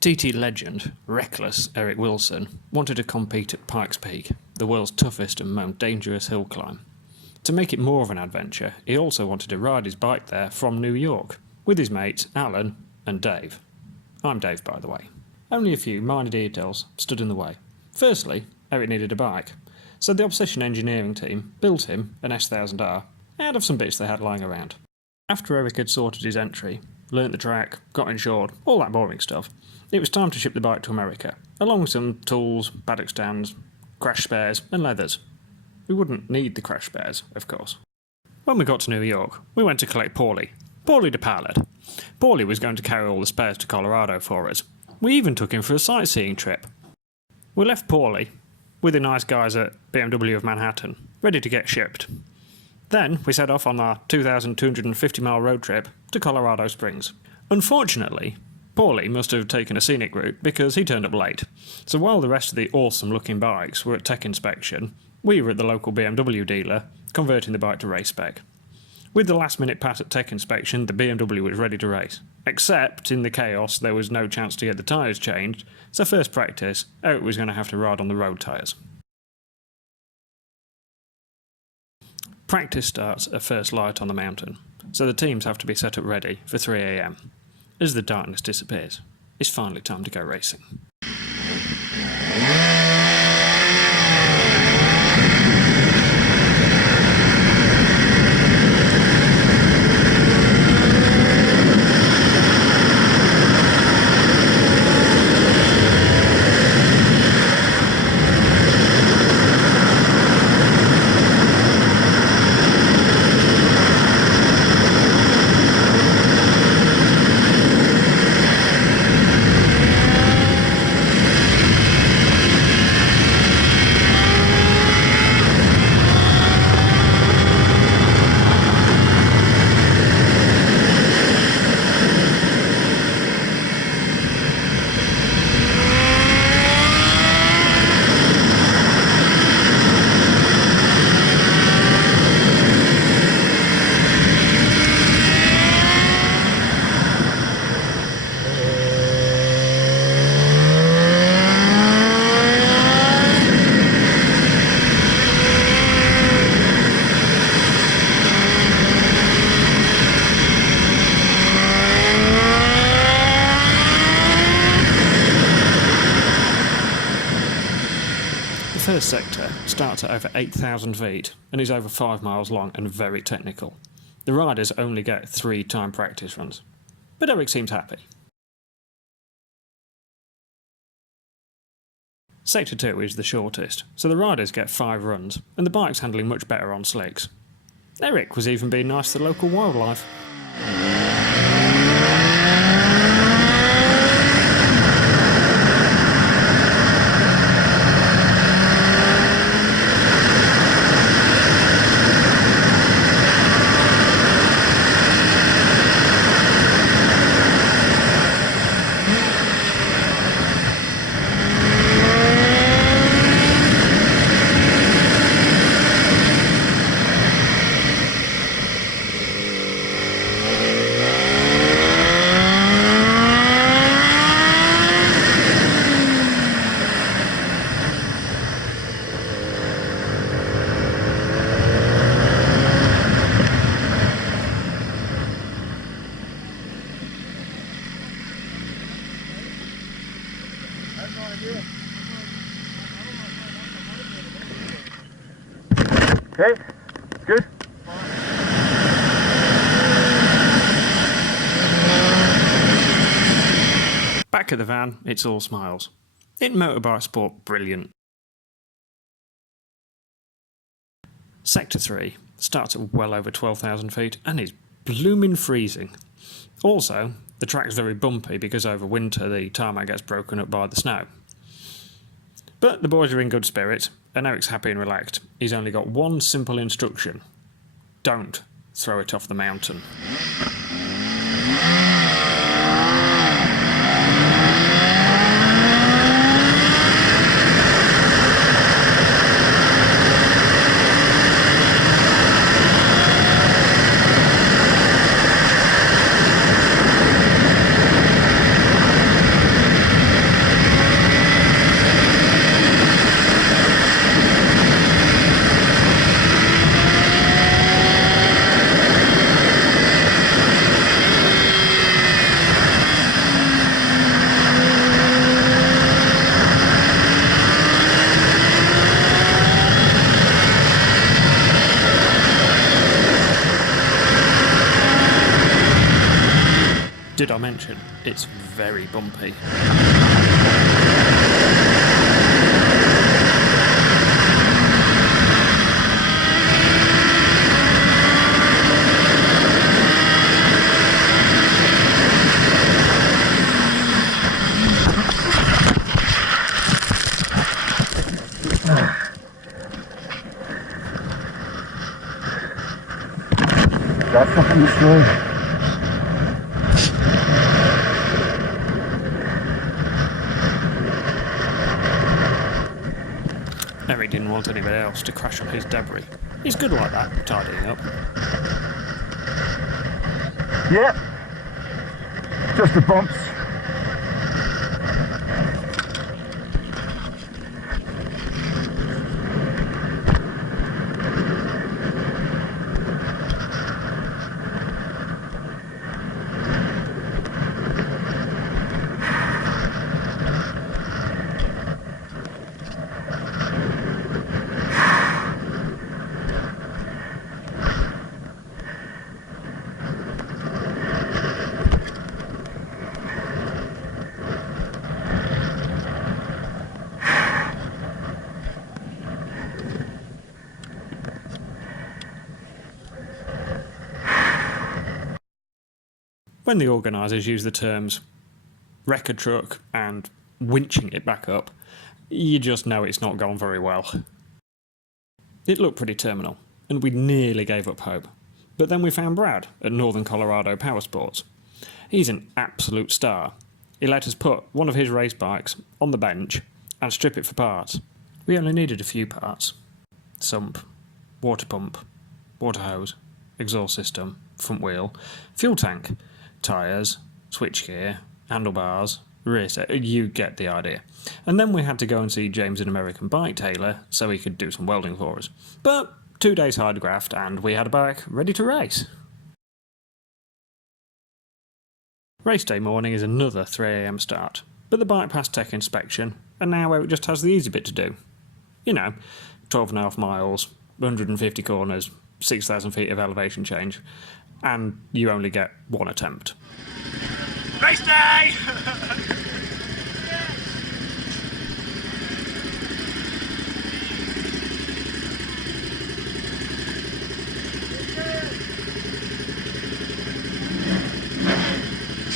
TT legend, Reckless Eric Wilson, wanted to compete at Pikes Peak, the world's toughest and most dangerous hill climb. To make it more of an adventure, he also wanted to ride his bike there from New York, with his mates Alan and Dave. I'm Dave, by the way. Only a few minor details stood in the way. Firstly, Eric needed a bike, so the Obsession engineering team built him an S1000R out of some bits they had lying around. After Eric had sorted his entry, learnt the track, got insured, all that boring stuff, it was time to ship the bike to America, along with some tools, paddock stands, crash spares and leathers. We wouldn't need the crash spares, of course. When we got to New York, we went to collect Paulie the pilot. Paulie was going to carry all the spares to Colorado for us. We even took him for a sightseeing trip. We left Paulie with the nice guys at BMW of Manhattan, ready to get shipped. Then we set off on our 2,250-mile road trip to Colorado Springs. Unfortunately, Paulie must have taken a scenic route because he turned up late. So while the rest of the awesome-looking bikes were at tech inspection, we were at the local BMW dealer converting the bike to race spec. With the last-minute pass at tech inspection, the BMW was ready to race. Except, in the chaos, there was no chance to get the tyres changed, so first practice, Eric was going to have to ride on the road tyres. Practice starts at first light on the mountain, so the teams have to be set up ready for 3 AM. As the darkness disappears, it's finally time to go racing. The first sector starts at over 8,000 feet and is over 5 miles long and very technical. The riders only get 3 time practice runs, but Eric seems happy. Sector 2 is the shortest, so the riders get 5 runs and the bike's handling much better on slicks. Eric was even being nice to the local wildlife. Okay, good. Back at the van, it's all smiles. In motorbike sport, brilliant. Sector 3 starts at well over 12,000 feet and is blooming freezing. Also, the track's very bumpy because over winter the tarmac gets broken up by the snow. But the boys are in good spirits, and Eric's happy and relaxed. He's only got one simple instruction. Don't throw it off the mountain. Did I mention it's very bumpy? That's something destroyed. Eric didn't want anybody else to crash on his debris. He's good like that, tidying up. Yep. Just the bumps. When the organisers use the terms wreck a truck and winching it back up, you just know it's not gone very well. It looked pretty terminal, and we nearly gave up hope. But then we found Brad at Northern Colorado Power Sports. He's an absolute star. He let us put one of his race bikes on the bench and strip it for parts. We only needed a few parts. Sump, water pump, water hose, exhaust system, front wheel, fuel tank, tyres, switchgear, handlebars, rear set, you get the idea. And then we had to go and see James, an American bike tailor, so he could do some welding for us. But 2 days hard graft and we had a bike ready to race. Race day morning is another 3 AM start, but the bike passed tech inspection, and now Eric just has the easy bit to do. You know, 12.5 miles, 150 corners, 6,000 feet of elevation change, and you only get one attempt. Race day!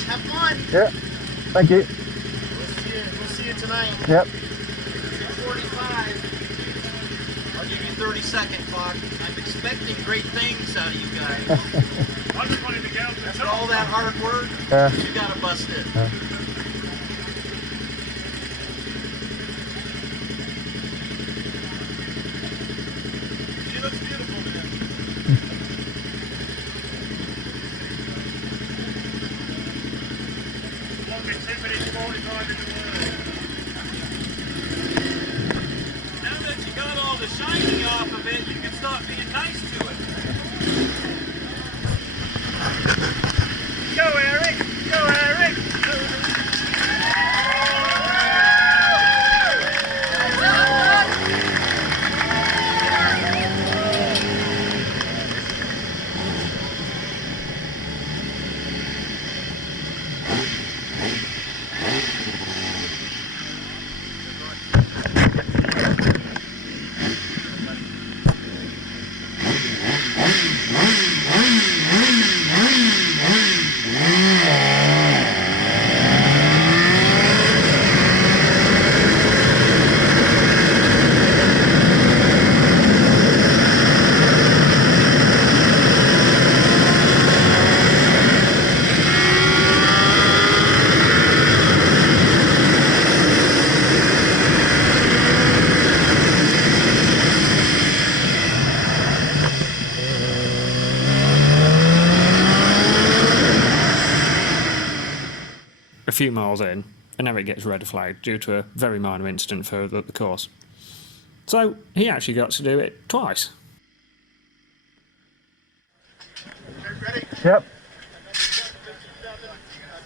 Have fun! Yep. Thank you. We'll see you tonight. Yep. 6:45. I'll give you 30-second clock. I'm expecting great things out of you guys. I just wanted to get out. After all that hard work, you gotta bust it. She looks beautiful, man. Longest 10 minutes 45 in the world. Now that you got all the shiny off of it, you can start being nice to it. Go, Eric! Go, Eric! A few miles in, and Eric gets red flagged due to a very minor incident further up the course. So he actually got to do it twice. Ready? Yep.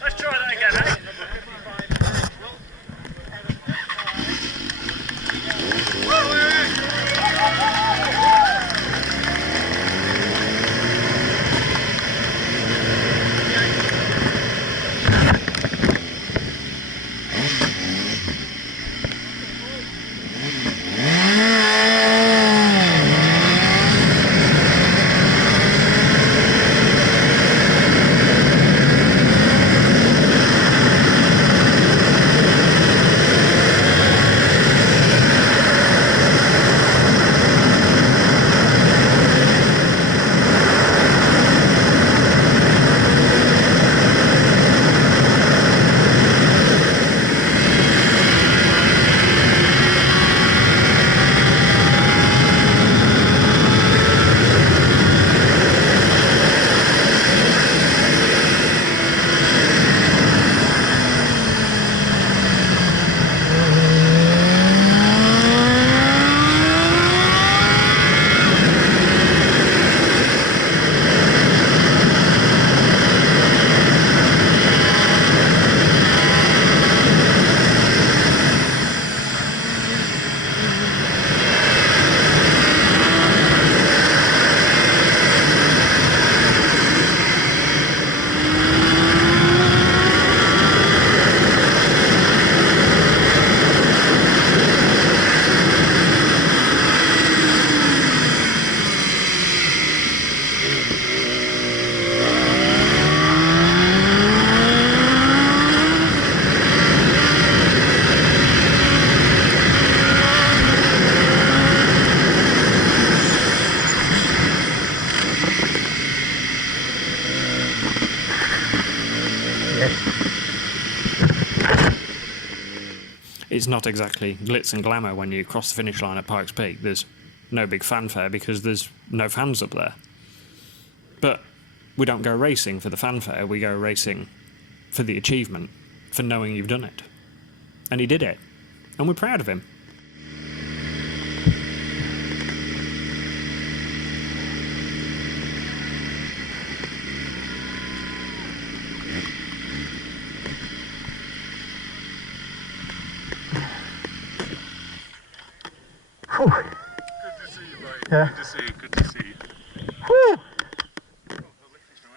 Let's try that again, eh? Woo, Eric! It's not exactly glitz and glamour when you cross the finish line at Pikes Peak. There's no big fanfare because there's no fans up there. But we don't go racing for the fanfare, we go racing for the achievement, for knowing you've done it. And he did it. And we're proud of him. Whew. Good to see you, mate. Yeah. Good to see you. Good to see you. Whew. Lovely. Thanks very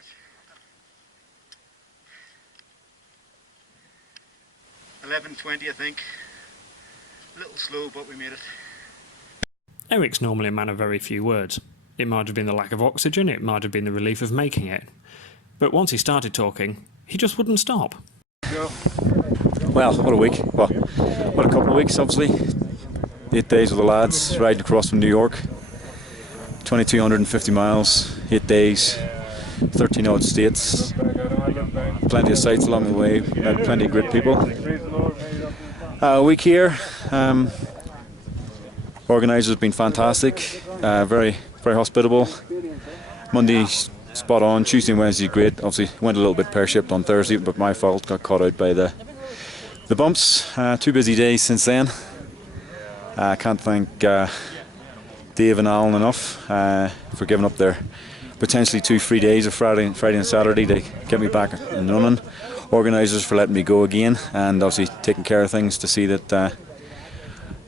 much. 11:20, I think. A little slow, but we made it. Eric's normally a man of very few words. It might have been the lack of oxygen, it might have been the relief of making it. But once he started talking, he just wouldn't stop. Well, what a week. Well, what a couple of weeks, obviously. 8 days with the lads, riding across from New York. 2,250 miles, 8 days, 13 odd states. Plenty of sights along the way, met plenty of great people. A week here, organisers have been fantastic, very hospitable. Monday spot on, Tuesday and Wednesday great. Obviously went a little bit pear-shaped on Thursday, but my fault, got caught out by the bumps. 2 busy days since then. I can't thank Dave and Alan enough for giving up their potentially 2 free days of Friday and Saturday to get me back in running. Organisers for letting me go again, and obviously taking care of things to see that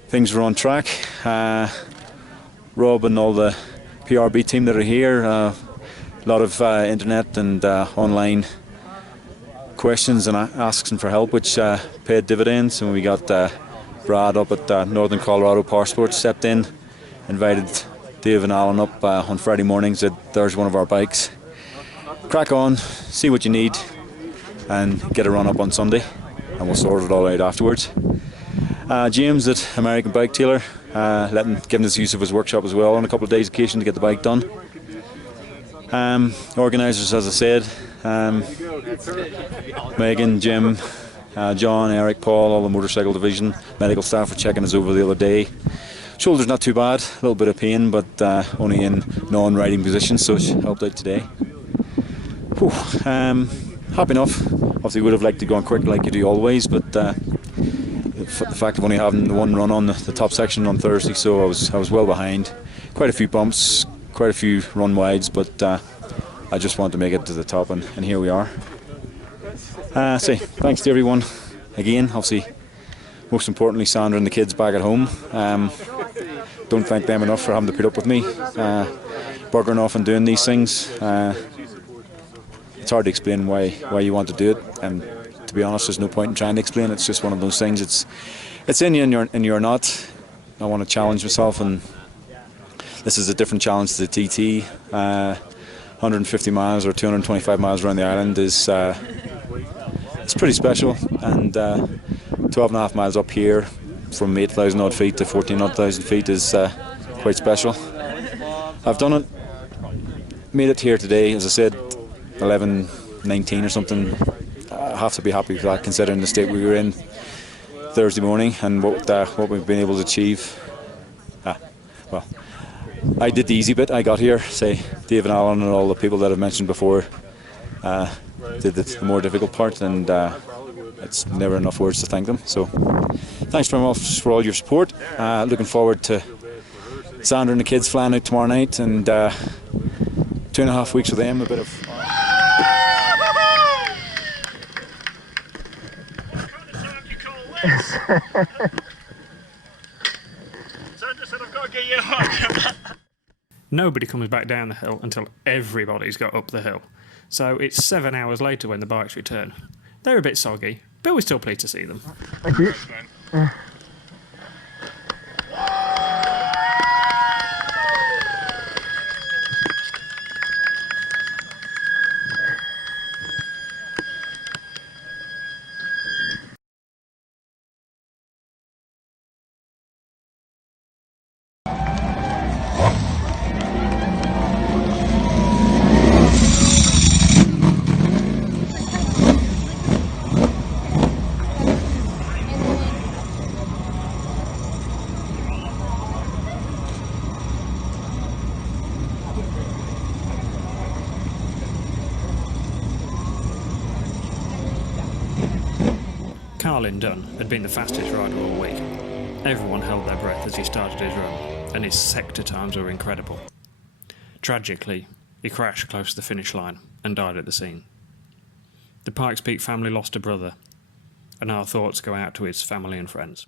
things were on track. Rob and all the PRB team that are here, a lot of internet and online questions and asking for help, which paid dividends. And we got Brad up at Northern Colorado Power Sports stepped in, invited Dave and Alan up on Friday mornings, said there's one of our bikes. Crack on, see what you need, and get a run up on Sunday, and we'll sort it all out afterwards. James at American Bike Tailor, giving us use of his workshop as well on a couple of days' occasion to get the bike done. Organisers, as I said, Megan, Jim, John, Eric, Paul, all the motorcycle division, medical staff were checking us over the other day. Shoulder's not too bad, a little bit of pain, but only in non-riding position, so it helped out today. Whew, happy enough. Obviously would have liked to go on quick like you do always, but the fact of only having the one run on the top section on Thursday, so I was well behind. Quite a few bumps, quite a few run wides, but I just wanted to make it to the top, and here we are. So thanks to everyone again. Obviously, most importantly, Sandra and the kids back at home. Don't thank them enough for having to put up with me, buggering off and doing these things. It's hard to explain why you want to do it, and to be honest, there's no point in trying to explain. It's just one of those things. It's in you and you're not. I want to challenge myself, and this is a different challenge to the TT. 150 miles or 225 miles around the island is it's pretty special, and 12.5 miles up here from 8,000 odd feet to 14,000 feet is quite special. I've done it, made it here today, as I said, 11:19 or something. I have to be happy with that, considering the state we were in Thursday morning and what we've been able to achieve. Well, I did the easy bit. I got here, say Dave and Alan and all the people that I've mentioned before did the more difficult part, and it's never enough words to thank them. So thanks very much for all your support. Looking forward to Sandra and the kids flying out tomorrow night, and 2.5 weeks with them, a bit of... Nobody comes back down the hill until everybody's got up the hill. So it's 7 hours later when the bikes return. They're a bit soggy, but we're still pleased to see them. Thank you. Carlin Dunn had been the fastest rider all week. Everyone held their breath as he started his run, and his sector times were incredible. Tragically, he crashed close to the finish line and died at the scene. The Pikes Peak family lost a brother, and our thoughts go out to his family and friends.